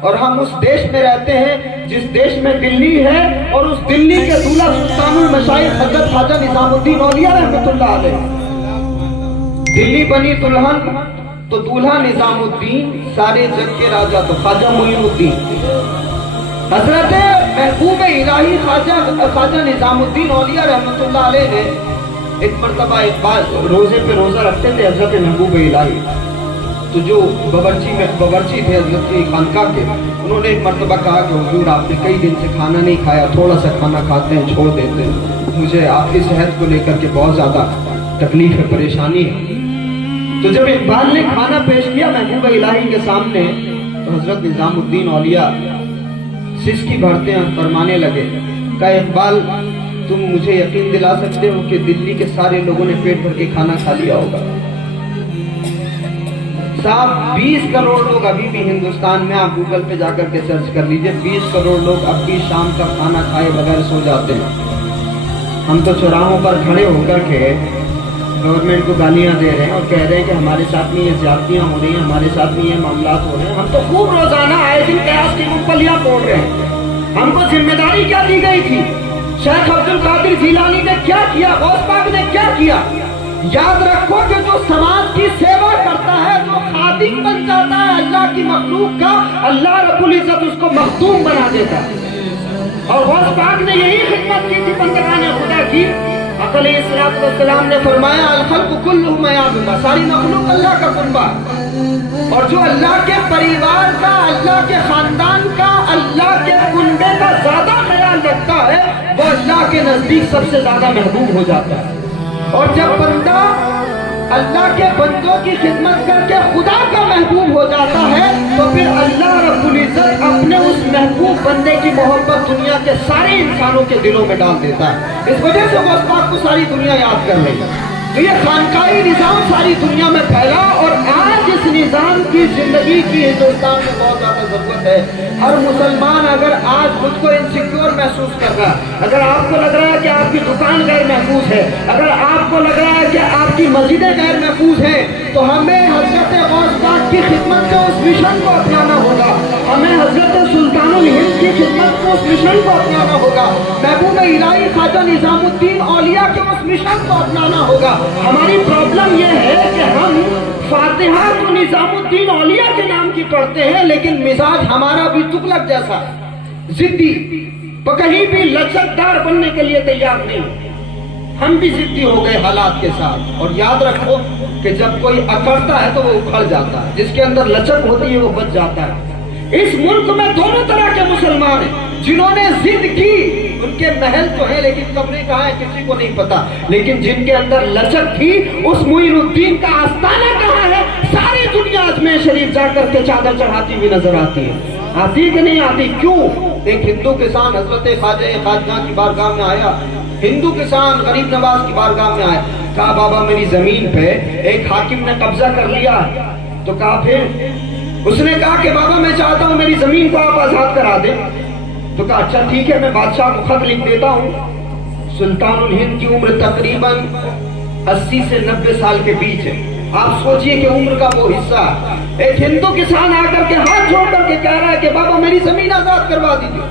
اور ہم اس دیش میں رہتے ہیں جس دیش میں دلی ہے، اور اس دلی کے دولہ سلطان المشائخ حضرت خواجہ نظام الدین اولیاء رحمۃ اللہ علیہ۔ دلی بنی دلہن تو دولہا نظام الدین، سارے جگ کے راجہ تو خواجہ معین الدین۔ حضرت محبوب الہی خواجہ نظام الدین اولیاء رحمۃ اللہ علیہ نے ایک مرتبہ روزے پہ روزہ رکھتے تھے حضرت محبوب الہی، تو جو باورچی تھے حضرت کی خانقاہ کے، انہوں نے ایک مرتبہ کہا کہ حضور آپ نے کئی دن سے کھانا نہیں کھایا، تھوڑا سا کھانا کھاتے ہیں چھوڑ دیتے ہیں، مجھے آپ کی صحت کو لے کر کے بہت زیادہ تکلیف ہے، پریشانی ہے۔ تو جب اقبال نے کھانا پیش کیا محبوب الہی کے سامنے، تو حضرت نظام الدین اولیاء سسکی بھرتے ہیں، فرمانے لگے، کہا اقبال تم مجھے یقین دلا سکتے ہو کہ دلی کے سارے لوگوں نے پیٹ بھر کے کھانا کھا لیا ہوگا؟ صاحب 20 کروڑ لوگ ابھی بھی ہندوستان میں، آپ گوگل پہ جا کر کے سرچ کر لیجئے، 20 کروڑ لوگ اب بھی شام کا کھانا کھائے بغیر سو جاتے ہیں۔ ہم تو چوراہوں پر کھڑے ہو کر کے گورنمنٹ کو گالیاں دے رہے ہیں اور کہہ رہے ہیں کہ ہمارے ساتھ میں یہ زیادتیاں ہو رہی ہیں، ہمارے ساتھ میں یہ معاملات ہو رہے ہیں۔ ہم تو خوب روزانہ آئے دن قیاس کی مپلیاں توڑ رہے ہیں۔ ہم کو ذمہ داری کیا دی گئی تھی؟ شیخ عبد القادر جیلانی نے کیا کیا؟ غوث پاک نے کیا کیا؟ یاد رکھو کہ جو سماج کی سیوا کرتا ہے، جو خادم بن جاتا ہے اللہ کی مخلوق کا، اللہ رب العزت اس کو مختوم بنا دیتا ہے۔ اور غوث پاک نے یہی خدمت کی تھی بندگان خدا کی۔ آقا علیہ السلام نے فرمایا الخلق کلہم عیال اللہ، ساری مخلوق اللہ کا کنبہ، اور جو اللہ کے پریوار کا، اللہ کے خاندان کا، اللہ کے کنبے کا زیادہ خیال رکھتا ہے، وہ اللہ کے نزدیک سب سے زیادہ محبوب ہو جاتا ہے۔ اور جب بندہ اللہ کے بندوں کی خدمت کر کے خدا کا محبوب ہو جاتا ہے، تو پھر اللہ رب العزت اپنے اس محبوب بندے کی محبت دنیا کے سارے انسانوں کے دلوں میں ڈال دیتا ہے۔ اس وجہ سے غوث پاک کو ساری دنیا یاد کر رہی ہے۔ تو یہ خانقاہی نظام ساری دنیا میں پھیلا، اور آج اس نظام کی زندگی کی ہندوستان میں بہت زیادہ ضرورت ہے۔ ہر مسلمان اگر آج خود کو انسیکیور محسوس کر رہا ہے، اگر آپ کو لگ رہا ہے کہ آپ کی دکان غیر محفوظ ہے، اگر آپ کو لگ رہا ہے کہ آپ کی مسجدیں غیر محفوظ ہیں، تو ہمیں حضرت غوث پاک کی خدمت کا اس مشن کو اپنانا ہوگا، ہمیں حضرت سلطان الہند کی خدمت کو اس مشن کو اپنانا ہوگا، محبوب الہی خواجہ نظام الدین اولیاء کے اس مشن کو اپنانا ہوگا۔ ہماری پرابلم یہ ہے کہ ہم فاتحہ تو نظام الدین اولیاء کے نام کی پڑھتے ہیں، لیکن مزاج ہمارا بھی تغلق جیسا، ضدی، کہیں بھی لچکدار بننے کے لیے تیار نہیں۔ ہم بھی ضدی ہو گئے حالات کے ساتھ۔ اور یاد رکھو کہ جب کوئی اکڑتا ہے تو وہ اکھڑ جاتا ہے، جس کے اندر لچک ہوتی ہے وہ بچ جاتا ہے۔ اس ملک میں دونوں طرح کے مسلمان ہیں، جنہوں نے ضد کی ان کے محل تو ہیں لیکن قبریں کہاں ہیں کسی کو نہیں پتا، لیکن جن کے اندر لچک تھی، اس معین الدین کا آستانہ کہاں ہے، ساری دنیا اجمیر شریف جا کر کے چادر چڑھاتی ہوئی نظر آتی ہے۔ آتی کہ نہیں آتی؟ کیوں؟ ایک ہندو کسان حضرت خواجہ کی بارگاہ میں آیا، ہندو کسان غریب نواز کی بارگاہ میں آیا، کہا بابا میری زمین پہ ایک حاکم نے قبضہ کر لیا۔ تو کہا پھر؟ اس نے کہا کہ بابا میں چاہتا ہوں میری زمین کو آپ آزاد کرا دیں۔ تو کہا اچھا ٹھیک ہے، میں بادشاہ کو خط لکھ دیتا ہوں۔ سلطان الہند کی عمر تقریباً 80 سے 90 سال کے بیچ ہے۔ آپ سوچئے کہ عمر کا وہ حصہ، ایک ہندو کسان آ کر کے ہاتھ جوڑ کر کے کہہ رہا ہے کہ بابا میری زمین آزاد کروا دیجیے۔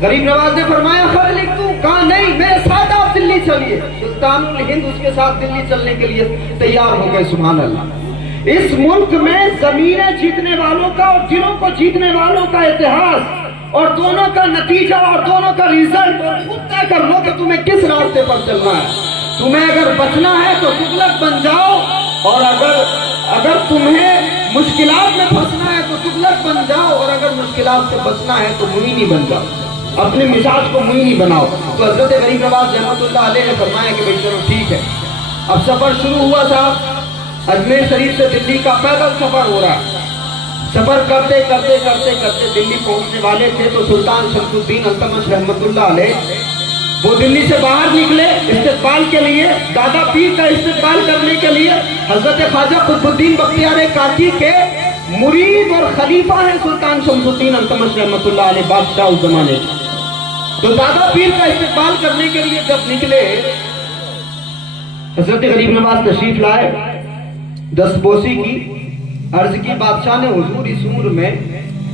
غریب نواز نے فرمایا خط لکھ دوں؟ کہا نہیں، میرے ساتھ آپ دلی چلیے۔ سلطان الہند اس کے ساتھ دلی چلنے کے لیے تیار ہو گئے۔ سبحان اللہ۔ اس ملک میں زمینیں جیتنے والوں کا اور دلوں کو جیتنے والوں کا اتحاد، اور دونوں کا نتیجہ اور دونوں کا ریزلٹ، اور خود طے کر لو کہ تمہیں کس راستے پر چلنا ہے۔ تمہیں اگر بچنا ہے تو تغلق بن جاؤ، اور اگر تمہیں مشکلات میں پھنسنا ہے تو تغلق بن جاؤ، اور اگر مشکلات سے بچنا ہے تو معینی بن جاؤ، اپنے مزاج کو معینی بناؤ۔ تو حضرت غریب نواز رحمۃ اللہ علیہ نے فرمایا کہ بھائی چلو ٹھیک ہے۔ اب سفر شروع ہوا تھا، اجمیر شریف سے دلی کا پیدل سفر ہو رہا ہے۔ سفر کرتے کرتے کرتے کرتے دلی پہنچنے والے تھے تو سلطان شمس الدین التمش رحمۃ اللہ علیہ وہ دلی سے باہر نکلے استقبال کے لیے، دادا پیر کا استقبال کرنے کے لیے۔ حضرت خواجہ قطب الدین بختیار کاکی کے مرید اور خلیفہ ہیں سلطان شمس الدین التمش رحمۃ اللہ علیہ، بادشاہ اس زمانے۔ تو دادا پیر کا استقبال کرنے کے لیے جب نکلے، حضرت غریب نواز تشریف لائے، دستبوسی کی، عرض کی بادشاہ نے حضور اس عمر میں